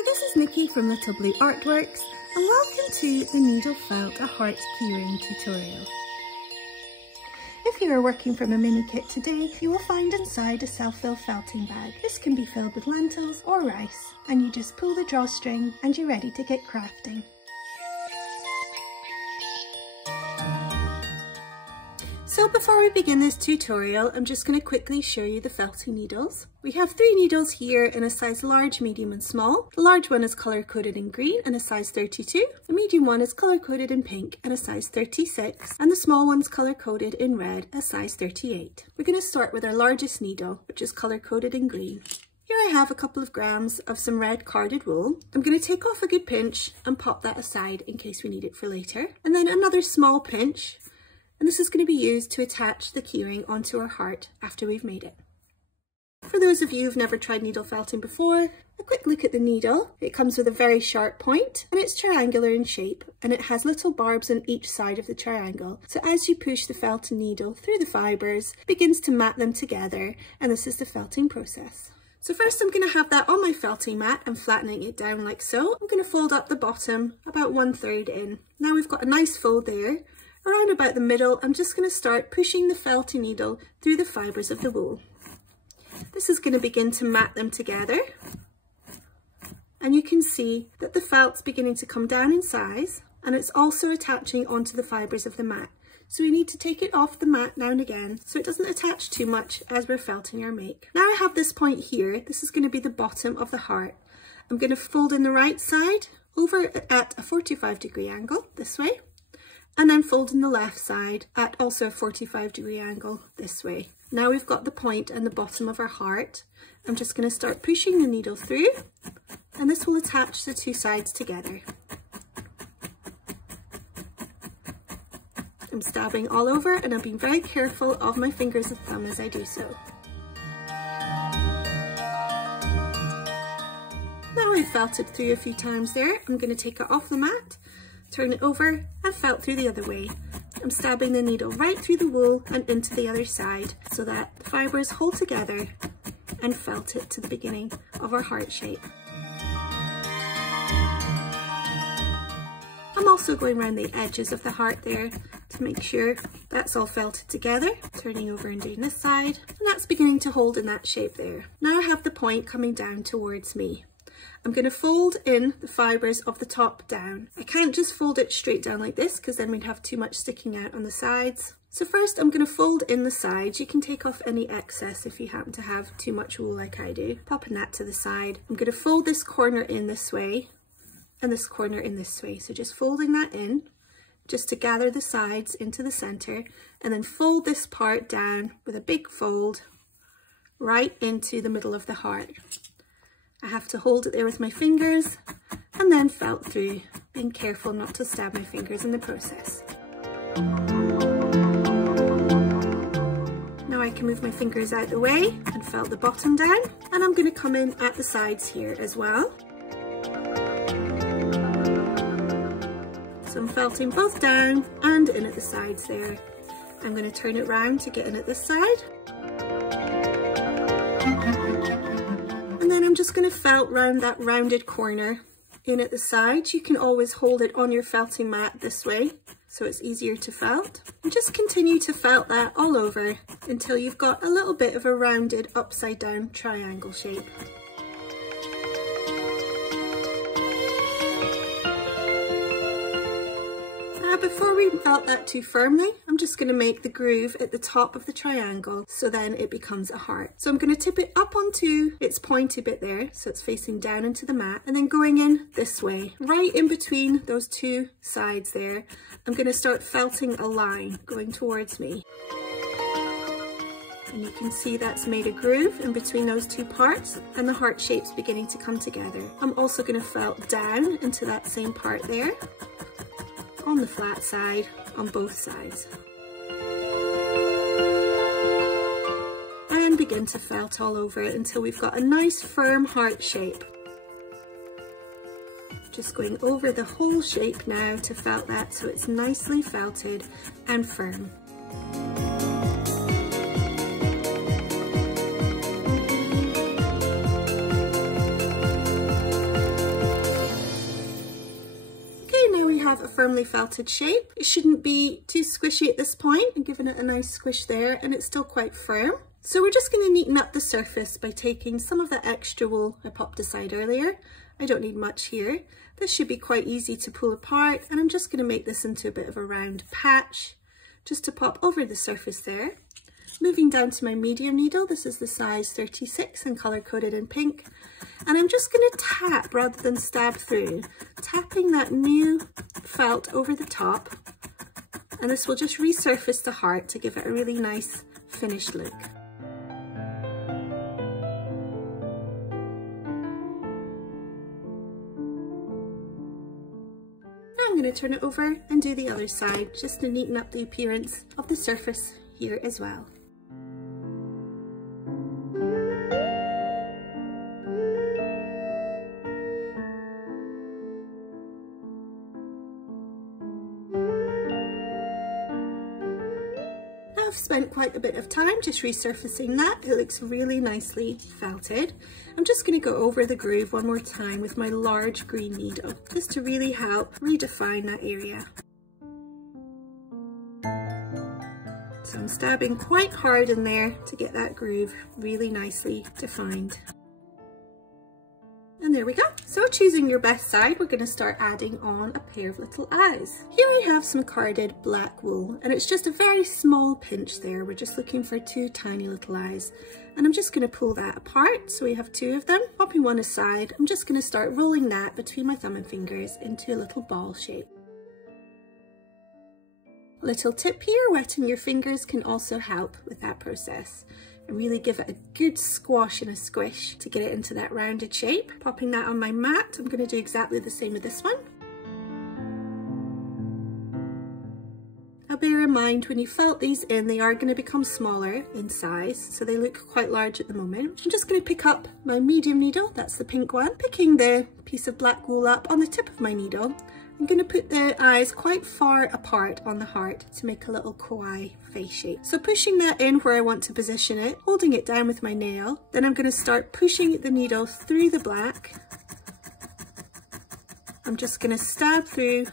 Hi, this is Nikki from Little Blue Artworks and welcome to the Needle Felt a Heart keyring tutorial. If you are working from a mini kit today, you will find inside a self-fill felting bag. This can be filled with lentils or rice, and you just pull the drawstring and you're ready to get crafting. So before we begin this tutorial, I'm just going to quickly show you the felting needles. We have 3 needles here in a size large, medium and small. The large one is colour coded in green and a size 32. The medium one is colour coded in pink and a size 36. And the small one's colour coded in red, a size 38. We're going to start with our largest needle, which is colour coded in green. Here I have a couple of grams of some red carded wool. I'm going to take off a good pinch and pop that aside in case we need it for later. And then another small pinch. And this is going to be used to attach the keyring onto our heart after we've made it. For those of you who've never tried needle felting before, a quick look at the needle. It comes with a very sharp point and it's triangular in shape, and it has little barbs on each side of the triangle. So as you push the felting needle through the fibres, it begins to mat them together, and this is the felting process. So first I'm going to have that on my felting mat and flattening it down like so. I'm going to fold up the bottom about 1/3 in. Now we've got a nice fold there. Around about the middle, I'm just going to start pushing the felting needle through the fibres of the wool. This is going to begin to mat them together. And you can see that the felt's beginning to come down in size, and it's also attaching onto the fibres of the mat. So we need to take it off the mat now and again so it doesn't attach too much as we're felting our make. Now I have this point here. This is going to be the bottom of the heart. I'm going to fold in the right side over at a 45-degree angle this way. And then fold in the left side at also a 45-degree angle this way. Now we've got the point and the bottom of our heart. I'm just going to start pushing the needle through, and this will attach the 2 sides together. I'm stabbing all over, and I'm being very careful of my fingers and thumb as I do so. Now I've felted through a few times there. I'm going to take it off the mat, turn it over and felt through the other way. I'm stabbing the needle right through the wool and into the other side so that the fibres hold together, and felt it to the beginning of our heart shape. I'm also going around the edges of the heart there to make sure that's all felted together, turning over and doing this side, and that's beginning to hold in that shape there. Now I have the point coming down towards me. I'm going to fold in the fibres of the top down. I can't just fold it straight down like this because then we'd have too much sticking out on the sides. So first I'm going to fold in the sides. You can take off any excess if you happen to have too much wool like I do. Popping that to the side. I'm going to fold this corner in this way and this corner in this way. So just folding that in just to gather the sides into the centre, and then fold this part down with a big fold right into the middle of the heart. I have to hold it there with my fingers and then felt through, being careful not to stab my fingers in the process. Now I can move my fingers out the way and felt the bottom down, and I'm going to come in at the sides here as well. So I'm felting both down and in at the sides there. I'm going to turn it round to get in at this side. And then I'm just going to felt round that rounded corner in at the side. You can always hold it on your felting mat this way so it's easier to felt. And just continue to felt that all over until you've got a little bit of a rounded upside down triangle shape. Now before we felt that too firmly, I'm just going to make the groove at the top of the triangle so then it becomes a heart. So I'm going to tip it up onto its pointy bit there so it's facing down into the mat, and then going in this way, right in between those 2 sides there, I'm going to start felting a line going towards me. And you can see that's made a groove in between those 2 parts, and the heart shape's beginning to come together. I'm also going to felt down into that same part there, on the flat side, on both sides. And begin to felt all over it until we've got a nice firm heart shape. Just going over the whole shape now to felt that so it's nicely felted and firm. have a firmly felted shape. It shouldn't be too squishy at this point. I'm giving it a nice squish there, and it's still quite firm. So we're just going to neaten up the surface by taking some of that extra wool I popped aside earlier. I don't need much here. This should be quite easy to pull apart, and I'm just going to make this into a bit of a round patch just to pop over the surface there. Moving down to my medium needle, this is the size 36 and colour coded in pink. And I'm just going to tap rather than stab through, tapping that new felt over the top. And this will just resurface the heart to give it a really nice finished look. Now I'm going to turn it over and do the other side just to neaten up the appearance of the surface here as well. I've spent quite a bit of time just resurfacing that. It looks really nicely felted. I'm just going to go over the groove one more time with my large green needle just to really help redefine that area. So I'm stabbing quite hard in there to get that groove really nicely defined. And there we go. So choosing your best side, we're going to start adding on a pair of little eyes. Here I have some carded black wool, and it's just a very small pinch there. We're just looking for 2 tiny little eyes. And I'm just going to pull that apart. So we have 2 of them. Popping one aside, I'm just going to start rolling that between my thumb and fingers into a little ball shape. A little tip here, wetting your fingers can also help with that process. And really give it a good squash and a squish to get it into that rounded shape. Popping that on my mat, I'm going to do exactly the same with this one. Now bear in mind, when you felt these in, they are going to become smaller in size, so they look quite large at the moment. I'm just going to pick up my medium needle, that's the pink one, picking the piece of black wool up on the tip of my needle. I'm going to put the eyes quite far apart on the heart to make a little kawaii face shape. So pushing that in where I want to position it, holding it down with my nail, then I'm going to start pushing the needle through the black. I'm just going to stab through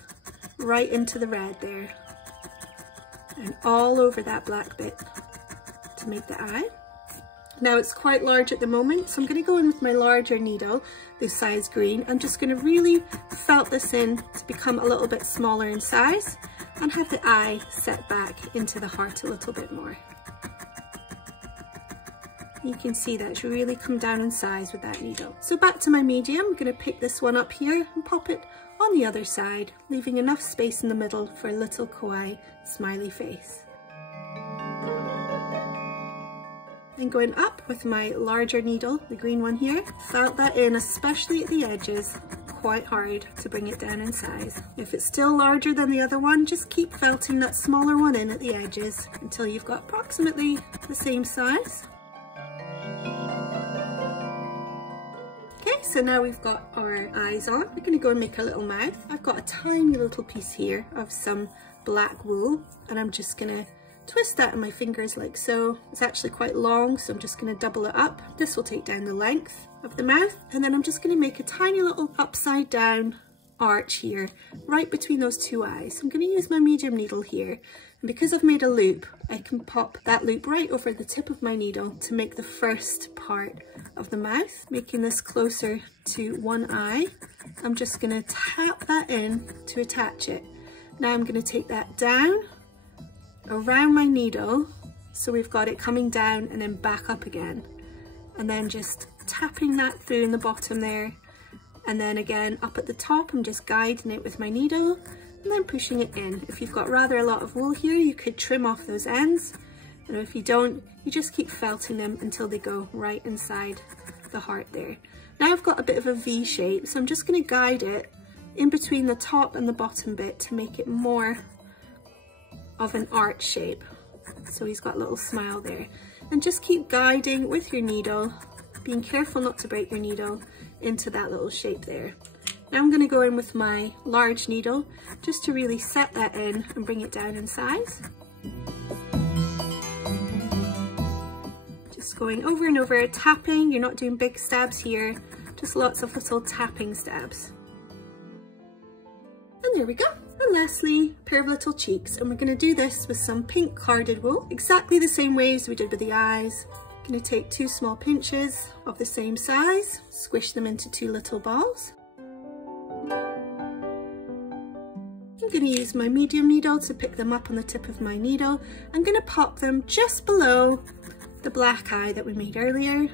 right into the red there and all over that black bit to make the eye. Now it's quite large at the moment, so I'm going to go in with my larger needle, the size green. I'm just going to really felt this in to become a little bit smaller in size and have the eye set back into the heart a little bit more. You can see that it's really come down in size with that needle. So back to my medium, I'm going to pick this one up here and pop it on the other side, leaving enough space in the middle for a little kawaii smiley face. And going up with my larger needle, the green one here, felt that in, especially at the edges, quite hard to bring it down in size. If it's still larger than the other one, just keep felting that smaller one in at the edges until you've got approximately the same size. Okay, so now we've got our eyes on. We're going to go and make a little mouth. I've got a tiny little piece here of some black wool, and I'm just going to twist that in my fingers like so. It's actually quite long, so I'm just going to double it up. This will take down the length of the mouth, and then I'm just going to make a tiny little upside down arch here, right between those 2 eyes. I'm going to use my medium needle here, and because I've made a loop, I can pop that loop right over the tip of my needle to make the first part of the mouth, making this closer to one eye. I'm just going to tap that in to attach it. Now I'm going to take that down around my needle, so we've got it coming down and then back up again, and then just tapping that through in the bottom there, and then again up at the top I'm just guiding it with my needle and then pushing it in. If you've got rather a lot of wool here, you could trim off those ends, and if you don't, you just keep felting them until they go right inside the heart there. Now I've got a bit of a V shape, so I'm just going to guide it in between the top and the bottom bit to make it more of an arch shape. So he's got a little smile there, and just keep guiding with your needle, being careful not to break your needle, into that little shape there. Now I'm going to go in with my large needle just to really set that in and bring it down in size. Just going over and over, tapping. You're not doing big stabs here, just lots of little tapping stabs. And there we go. And lastly, a pair of little cheeks, and we're going to do this with some pink carded wool, exactly the same way as we did with the eyes. I'm going to take 2 small pinches of the same size, squish them into 2 little balls. I'm going to use my medium needle to pick them up on the tip of my needle. I'm going to pop them just below the black eye that we made earlier.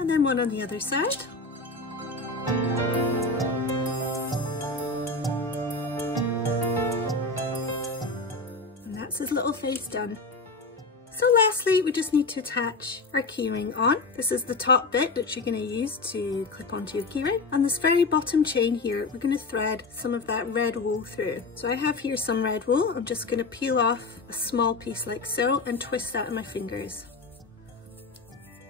And then one on the other side. And that's his little face done. So lastly, we just need to attach our keyring on. This is the top bit that you're going to use to clip onto your keyring. On this very bottom chain here, we're going to thread some of that red wool through. So I have here some red wool. I'm just going to peel off a small piece like so and twist that in my fingers.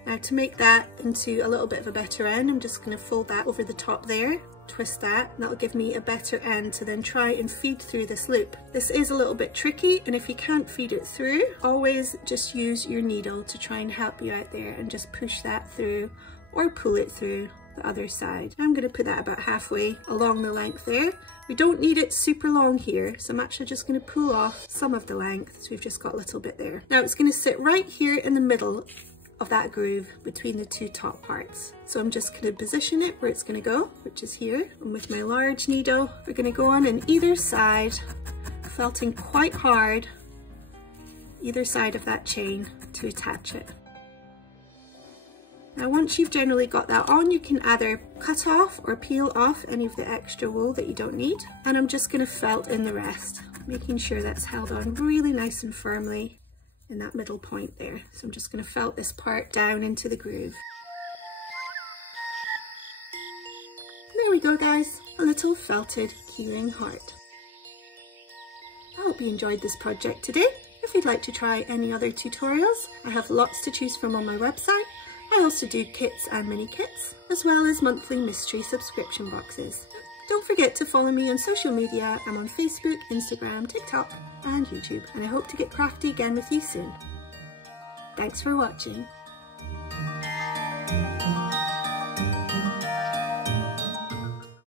Now to make that into a little bit of a better end, I'm just going to fold that over the top there, twist that, and that'll give me a better end to then try and feed through this loop. This is a little bit tricky, and if you can't feed it through, always just use your needle to try and help you out there and just push that through or pull it through the other side. I'm going to put that about halfway along the length there. We don't need it super long here, so I'm actually just going to pull off some of the length, so we've just got a little bit there. Now it's going to sit right here in the middle of that groove between the 2 top parts. So I'm just going to position it where it's going to go, which is here. And with my large needle, we're going to go on either side, felting quite hard, either side of that chain to attach it. Now once you've generally got that on, you can either cut off or peel off any of the extra wool that you don't need. And I'm just going to felt in the rest, making sure that's held on really nice and firmly in that middle point there. So I'm just going to felt this part down into the groove. There we go guys, a little felted keyring heart. I hope you enjoyed this project today. If you'd like to try any other tutorials, I have lots to choose from on my website. I also do kits and mini kits, as well as monthly mystery subscription boxes. Don't forget to follow me on social media. I'm on Facebook, Instagram, TikTok and YouTube, and I hope to get crafty again with you soon. Thanks for watching.